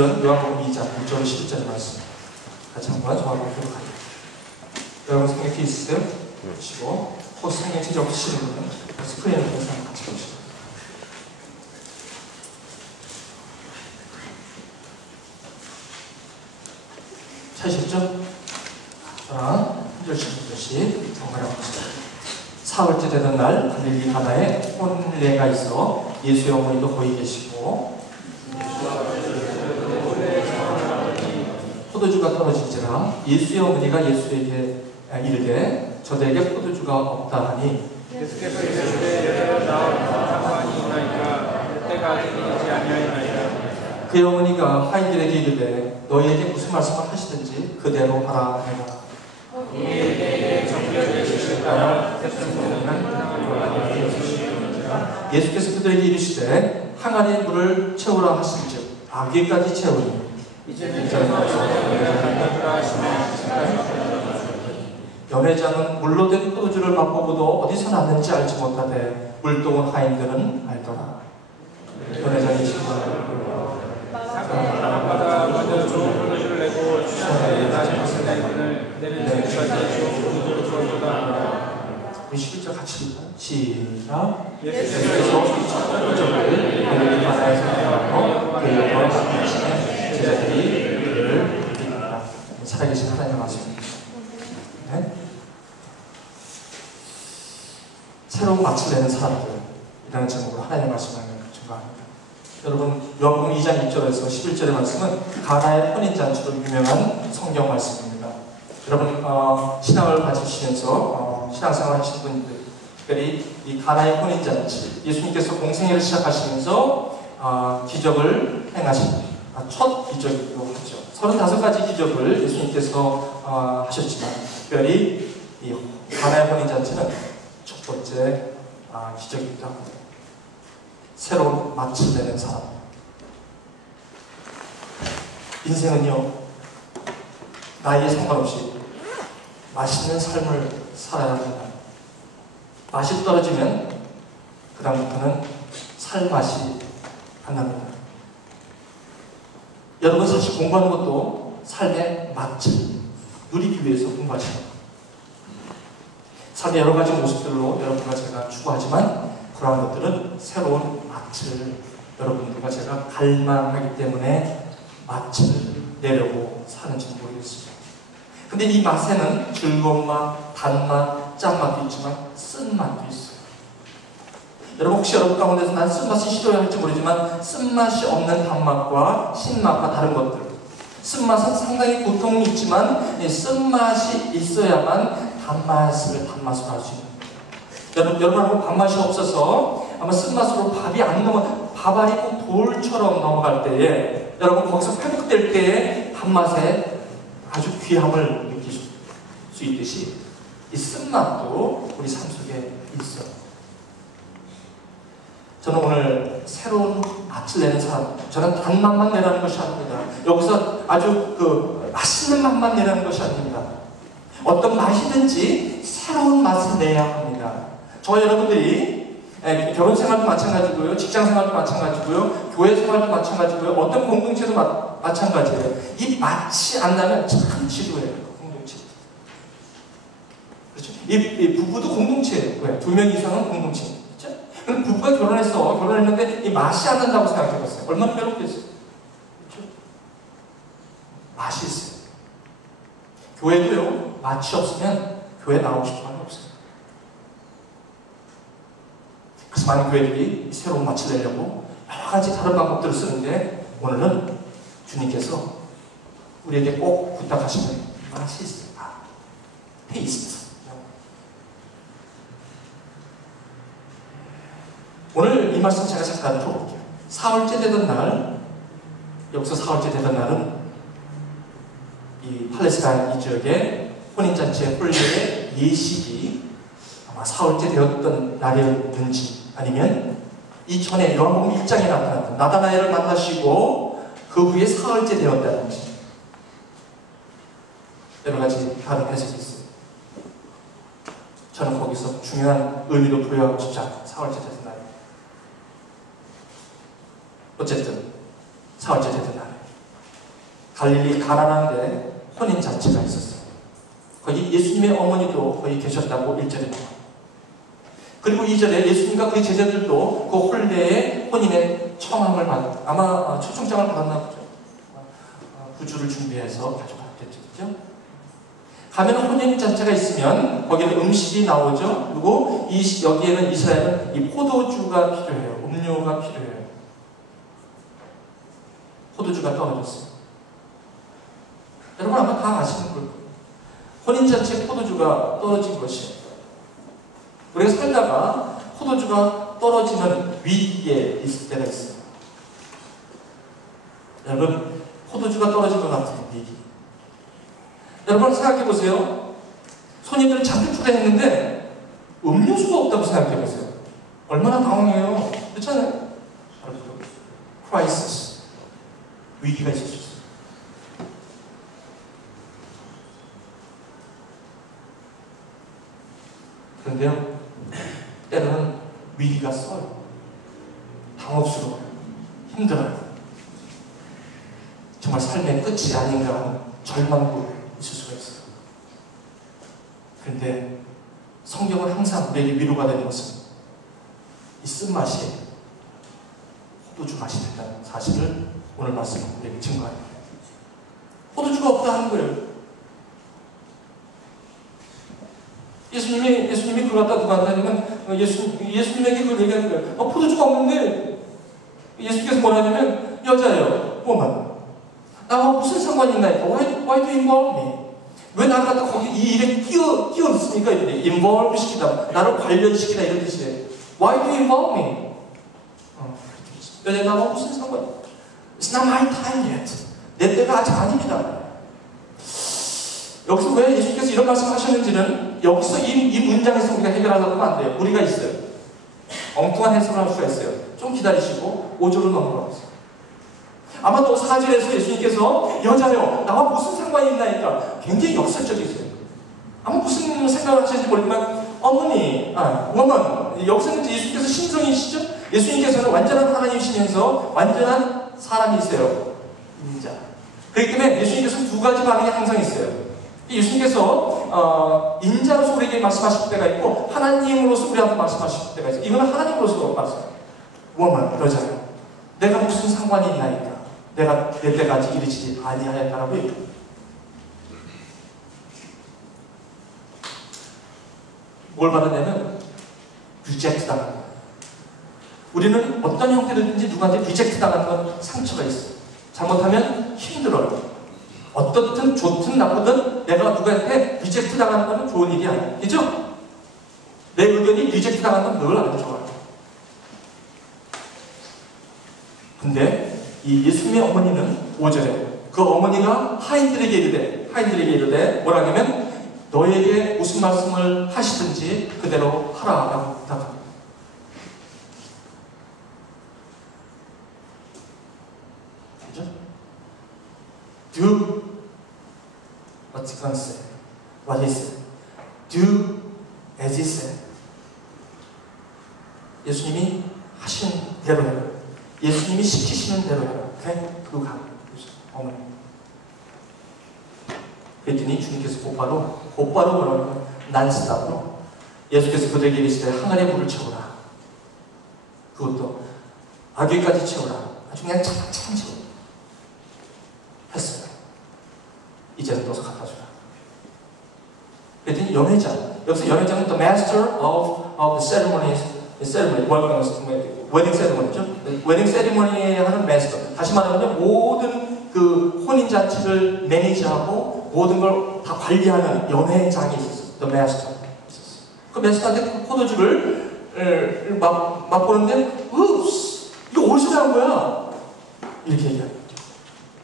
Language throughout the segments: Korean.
요한복음 2장 1절 11절 말씀 같이 한번 저하고 보도록 하겠습니다. 여러분 성경 뒤에 있으세요? 보시고 혹시 성경 책이 없으시는 분은 스크린을 통해서 같이 보시고 찾으셨죠? 저랑 한 절씩 한 절씩 정말해 보겠습니다. 사흘째 되던 날 갈릴리 가나에 혼례가 있어 예수의 어머니도 거기 계시고 포도주가 떨어진지라 예수의 어머니가 예수에게 이르되 저들에게 포도주가 없다 하니 예수께서 이르시되 나와 상관이 있나이까 때가 아직 이르지 아니하였나이다. 그의 어머니가 하인들에게 이르되 너희에게 무슨 말씀을 하시든지 그대로 하라 하니라. 우리에게 정결히 주실까요? 예수께서 그들에게 이르시되 항아리에 물을 채우라 하신즉 아귀까지 채우니 이제는 갖다주라 하시면 연회장은 물로 된 포도주를 맛보고도 어디서 났는지 알지 못하되 물동은 하인들은 알더라. 연회장이 사람마다 먼저 좋은 포도주를 내고 취한데 나중에 신당분을 내는 주까지 좋은 포도주를 주었다. 우리 11절 같이 읽자. 시작. 예수께서 첫 포도주를 갈릴리 가나에서 내어놓고 그 영광을 받으시니 제자들이 그를 믿는다. 살아계신 하나님 말씀입니다. 네? 새로운 맛을 내는 사람들이라는 제목으로 하나님의 말씀을 증거합니다. 여러분 요한복음 2장 6절에서 11절의 말씀은 가나의 혼인잔치로 유명한 성경 말씀입니다. 여러분 신앙을 가지시면서 신앙생활 하시는 분들 특별히 이 가나의 혼인잔치 예수님께서 공생애를 시작하시면서 기적을 행하신 첫 기적이기도 하죠. 35가지 기적을 예수님께서 하셨지만 특별히 이 가나의 혼인잔치는 첫 번째 기적이기도 합니다. 새로운 맛을 내는 사람. 인생은요 나이에 상관없이 맛있는 삶을 살아야 합니다. 맛이 떨어지면 그 다음부터는 살 맛이 안 납니다. 여러분 사실 공부하는 것도 삶의 맛을 누리기 위해서 공부하시는 겁니다. 삶의 여러 가지 모습들로 여러분과 제가 추구하지만 그러한 것들은 새로운 맛을 여러분들과 제가 갈망하기 때문에 맛을 내려고 사는지 모르겠습니다. 근데 이 맛에는 즐거운 맛, 단맛, 짠맛도 있지만 쓴맛도 있어요. 여러분 혹시 여러분 가운데서 난 쓴맛이 싫어할지 모르지만 쓴맛이 없는 단맛과 신맛과 다른 것들 쓴맛은 상당히 고통이 있지만 쓴맛이 있어야만 단맛으로 할 수 있는 여러분하고 밥맛이 없어서 아마 쓴맛으로 밥이 안 넘어 밥알이 꼭 돌처럼 넘어갈 때에 여러분 거기서 회복될 때에 단맛에 아주 귀함을 느낄 수 있듯이 이 쓴맛도 우리 삶 속에 있어요. 저는 오늘 새로운 맛을 내는 사람, 저는 단맛만 내라는 것이 아닙니다. 여기서 아주 맛있는 맛만 내라는 것이 아닙니다. 어떤 맛이든지 새로운 맛을 내야 합니다. 저와 여러분들이 결혼 생활도 마찬가지고요, 직장 생활도 마찬가지고요, 교회 생활도 마찬가지고요, 어떤 공동체도 마찬가지예요. 이 맛이 안 나면 참 지루해요, 공동체. 그렇죠? 이 부부도 공동체예요. 왜? 2명 이상은 공동체. 그렇죠? 그럼 부부가 결혼했는데 이 맛이 안 난다고 생각해봤어요. 얼마나 괴롭겠어요. 그렇죠? 맛이 있어요. 교회도요, 맛이 없으면 교회 나오고 싶은 마음이 없어요. 그래서 많은 교회들이 새로운 맛을 내려고 여러 가지 다른 방법들을 쓰는데 오늘은 주님께서 우리에게 꼭 부탁하시는 맛이 있어요. 테이스트. 오늘 이 말씀 제가 잠깐 풀어볼게요. 사흘째 되던 날, 여기서 사흘째 되던 날은 이 팔레스타인 이 지역의 혼인잔치의 혼례의 예식이 아마 사흘째 되었던 날이었는지 아니면 이전에 요한복음 1장에 나타났던 나다나엘을 만나시고 그 후에 사흘째 되었다든지 여러 가지 다른 해석이 있어요. 저는 거기서 중요한 의미도 부여하고 싶지 않아요. 사흘째 되던 날. 어쨌든 사흘째 되던 날 갈릴리 가나안에 혼인잔치가 있었어요. 거기 예수님의 어머니도 거기 계셨다고 1절에 나와요. 그리고 2절에 예수님과 그의 제자들도 그 홀례의 혼인의 청함을 아마 초청장을 받았나 보죠. 부주를 준비해서 가져갔겠죠. 그죠? 가면 혼인잔치가 있으면 거기는 음식이 나오죠. 그리고 여기에는 이스라엘은 이 포도주가 필요해요. 음료가 필요해요. 포도주가 떨어졌어요. 여러분 아마 다 아시는 걸 거예요. 혼인잔치에 포도주가 떨어진 것이 우리가 살다가 포도주가 떨어지는 위기에 있을 때가 있어요. 여러분 포도주가 떨어진 것 같은 위기. 여러분 생각해 보세요. 손님들은 잔뜩 초대했는데 음료수가 없다고 생각해 보세요. 얼마나 당황해요. 그렇잖아요. 크라이시스, 위기가 있을 수 있어요. 그런데요, 때로는 위기가 써요. 당혹스러워요. 힘들어요. 정말 삶의 끝이 아닌가 하는 절망도 있을 수가 있어요. 그런데 성경은 항상 우리에게 위로가 되는 것은 이 쓴맛이 포도주 맛이 된다는 사실을 오늘 말씀은 우리에게 증거합니다. 포도주가 없다 하는 거예요. 예수님이 그걸 갖다 누가 한다면 예수님에게 그걸 얘기하는 거예요. 포도주가 없는데 예수님께서 뭐라 하냐면 여자예요. woman. 나와 무슨 상관이 있나? Why do you involve me? 왜 나를 갖다 거기 이 일에 끼어넣습니까? involve 시키다. 나를 관련시키다 이런 뜻이에요. Why do you involve me? 여자 나와 무슨 상관이? It's not my time yet. 내 때가 아직 아닙니다. 여기서 왜 예수님께서 이런 말씀을 하셨는지는 여기서 이 문장에서 우리가 해결하려고 하면 안 돼요. 무리가 있어요. 엉뚱한 해석을 할 수가 있어요. 좀 기다리시고 5절로 넘어가보세요. 아마 또 4절에서 예수님께서 여자요 나와 무슨 상관이 있나니까 굉장히 역설적이세요. 아마 무슨 생각을 하시는지 모르지만 어머니, woman 여기서는 예수님께서 신성이시죠? 예수님께서는 완전한 하나님이시면서 완전한 사람이세요. 인자. 그렇기 때문에 예수님께서는 두 가지 반응이 항상 있어요. 예수님께서 인자로서 우리에게 말씀하실 때가 있고 하나님으로서 우리한테 말씀하실 때가 있어요. 이거는 하나님으로서 말씀. woman, 여자요. 내가 무슨 상관이 있나이까. 내가 내 때까지 이르지 아니하였다라고 얘기해요. 뭘 받았냐면 리젝트 당하는 거예요. 우리는 어떤 형태로든지 누구한테 리젝트 당하는 건 상처가 있어요. 잘못하면 힘들어요. 어떻든 좋든 나쁘든 내가 누구한테 리젝트 당하는 건 좋은 일이 아니에요. 그죠? 내 의견이 리젝트 당하는 건 늘 안 좋아요. 근데 이 예수님의 어머니는 5절에 그 어머니가 하인들에게 이르되 뭐라 하냐면 너에게 무슨 말씀을 하시든지 그대로 하라라고 부탁합니다. 그죠? Do what God said. What he said. Do as he said. 예수님이 하신 대로 해라. 예수님이 시키시는 대로 해라. 그래? 그거 가. 어머니. 그랬더니 주님께서 곧바로 뭐라고 난스답으로 예수께서 그들에게 이르시되 항아리에 물을 채우라. 그것도 아귀까지 채우라. 아주 그냥 차근차근 채우라. 했어요. 이제는 떠서 갖다 주라. 그랬더니 연회장. 여기서 연회장은 the master of the ceremonies, 웨딩 세리머니죠. 웨딩 세리머니에 하는 마스터. 다시 말하면 모든 그 혼인잔치를 매니지하고 모든 걸 다 관리하는 연회장이 있었어요. The master. 그 마스터한테 그 포도주를 맛보는데 으스! 이거 어디서 난 거야? 이렇게 얘기해요.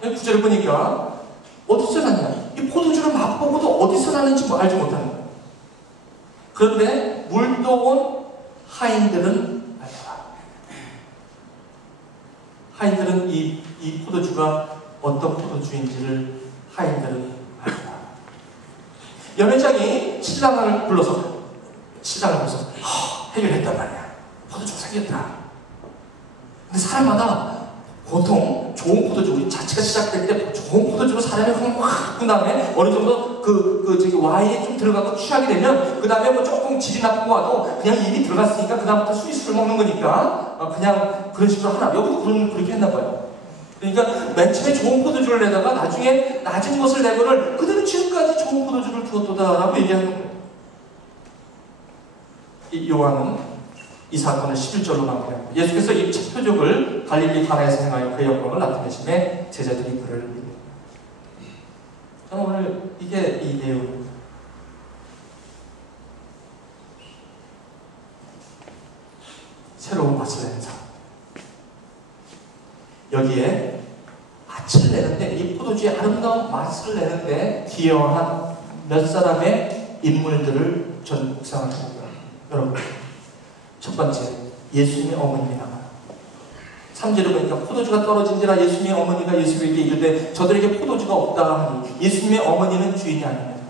구절을 보니까 어디서 났냐? 이 포도주를 맛보고도 어디서 났는지 알지 못하는 거예요. 그런데 물도온 하인들은 알더라. 하인들은 이 포도주가 어떤 포도주인지를 하인들은 알더라. 연회장이 신랑을 불러서 해결했단 말이야. 포도주가 생겼다. 근데 사람마다 보통 좋은 포도주, 우리 자치가 시작될 때 좋은 포도주 포도주로 사람이 확 그 다음에 어느 정도 와인이 좀 들어가고 취하게 되면 그 다음에 뭐 조금 질이 나쁘고 와도 그냥 입이 들어갔으니까 그 다음부터 스위스를 먹는 거니까 그냥 그런 식으로 하나. 여기도 그렇게 했나 봐요. 그러니까 맨 처음에 좋은 포도주를 내다가 나중에 낮은 것을 내고를 그대로 지금까지 좋은 포도주를 두었도다라고 얘기하는 거예요. 이 요한은 이 사건을 11절로 마무리합니다. 예수께서 이 첫 표적을 갈릴리 가나에서 행하여 그의 영광을 나타내심에 제자들이 그를 믿습니다. 저는 오늘 이게 이 내용입니다. 새로운 맛을 내는 사람. 여기에 맛을 내는데, 이 포도주의 아름다운 맛을 내는데 기여한 몇 사람의 인물들을 전 묵상을 해보고요. 여러분, 첫 번째, 예수님의 어머니입니다. 3절에 보니까 포도주가 떨어진지라 예수님의 어머니가 예수에게 이르되 저들에게 포도주가 없다 하니 예수님의 어머니는 주인이 아닙니다.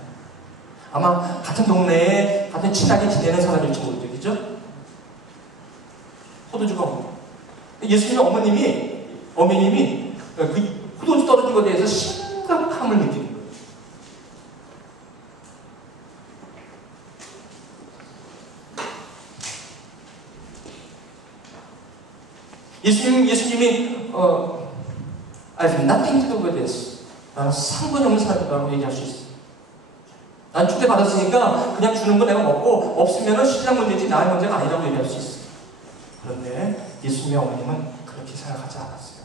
아마 같은 동네에 같은 친하게 지내는 사람일지 모르죠. 그죠? 포도주가 없고 예수님의 어머님이 그 포도주 떨어진 것에 대해서 심각함을 느끼는 거예요. 예수님이 I have nothing to do with this. 나는 상관이 없는 사람이라고 얘기할 수 있어요. 난 초대 받았으니까 그냥 주는 거 내가 먹고 없으면 신랑 문제지 나의 문제가 아니라고 얘기할 수 있어요. 그런데 예수님의 어머님은 그렇게 생각하지 않았어요.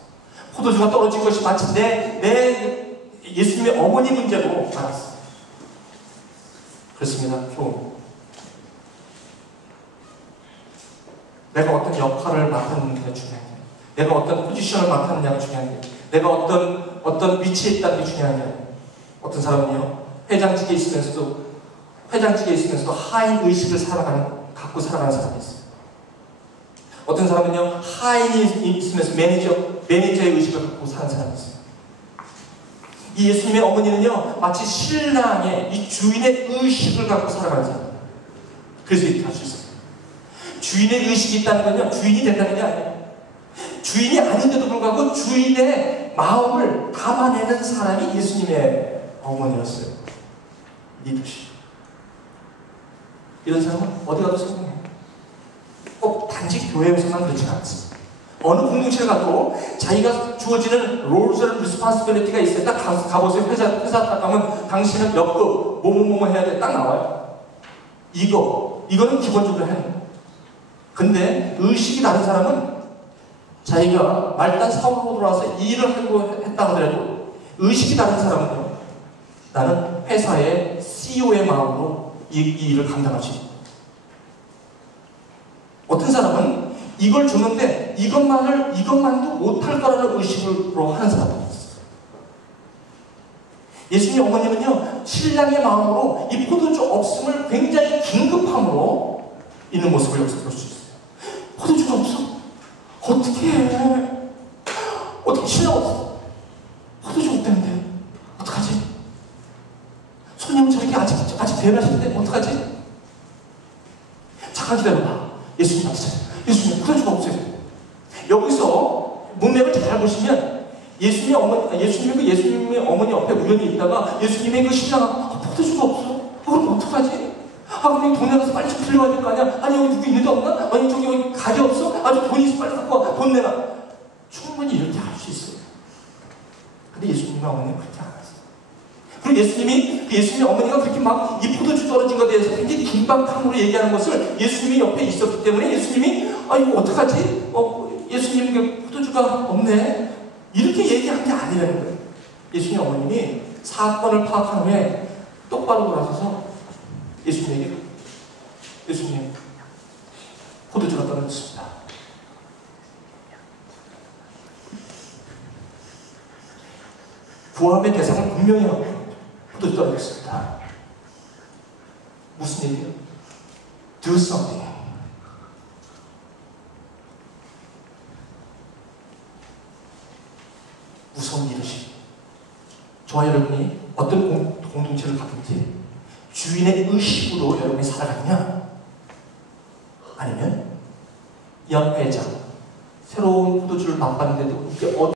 포도주가 떨어진 것이 마치 내 예수님의 어머니 문제로 알았어요. 그렇습니다. 내가 어떤 역할을 맡았느냐가 중요한 게, 내가 어떤 포지션을 맡았느냐가 중요한 게, 내가 어떤 위치에 있다는 게 중요한 게 아니에요. 어떤 사람은요, 회장직에 있으면서도 하인 의식을 갖고 살아가는 사람이 있어요. 어떤 사람은요, 하인이 있으면서 매니저의 의식을 갖고 사는 사람이 있어요. 이 예수님의 어머니는요, 마치 신랑의 이 주인의 의식을 갖고 살아가는 사람이에요. 그래서 이렇게 할 수 있어요. 주인의 의식이 있다는 건요, 주인이 된다는 게 아니에요. 주인이 아닌데도 불구하고 주인의 마음을 담아내는 사람이 예수님의 어머니였어요. 리더십. 이런 사람은 어디 가도 성공해요. 꼭 단지 교회에서만 그렇지가 않습니다. 어느 공동체를 가도 자기가 주어지는 roles and responsibility가 있어요. 딱 가보세요. 회사 딱 가면 당신은 몇 급, 뭐뭐뭐 해야 돼. 딱 나와요. 이거는 기본적으로 하는 거예요. 근데 의식이 다른 사람은 자기가 말단 사업으로 들어와서 일을 하고 했다 하더라도 의식이 다른 사람은요, 나는 회사의 CEO의 마음으로 이 일을 감당할 수 있다. 어떤 사람은 이걸 주는데 이것만도 못할 거라는 의식으로 하는 사람이 있어요. 예수님 어머님은요, 신랑의 마음으로 이 포도주 없음을 굉장히 긴급함으로 있는 모습을 여기서 볼 수 있어요. 포도주가 없어? 어떻게 해? 어떻게 신랑 없어? 포도주 없다는데 어떡하지? 손님은 저렇게 아직 대낮인데 어떡하지? 잠깐 기다려봐. 예수님 맞으세요. 예수님 포도주가 없어요. 여기서 문맥을 잘 보시면 예수님의 어머니 옆에 우연히 있다가 예수님의 그 신랑아, 포도주가 없어? 그럼 어떡하지? 그럼 동네 가서 빨리 좀 빌려와야 될 거 아니야? 아니 여기 누구 있는 데 없나? 아니 저기 여기 가게 없어? 아주 돈 있어 빨리 갖고 와. 돈 내놔. 충분히 이렇게 할 수 있어요. 근데 예수님의 어머니는 그렇게 안 했어요. 그리고 예수님의 어머니가 그렇게 막 이 포도주 떨어진 것에 대해서 굉장히 긴박함으로 얘기하는 것을 예수님이 옆에 있었기 때문에 예수님이 이거 어떡하지? 예수님 포도주가 없네. 이렇게 얘기한 게 아니라는 거예요. 예수님 어머님이 사건을 파악한 후에 똑바로 돌아서서 예수님 포도주가 떨어졌습니다. 구함의 대상을 분명히 하고 포도주 떨어졌습니다. 무슨 얘기예요? Do something. 무서운 리더십. 저와 여러분이 어떤 공동체를 가든지 주인의 의식으로 여러분이 살아가느냐, 아니면 연 회장 새로운 포도주를 맛봤는데도 이게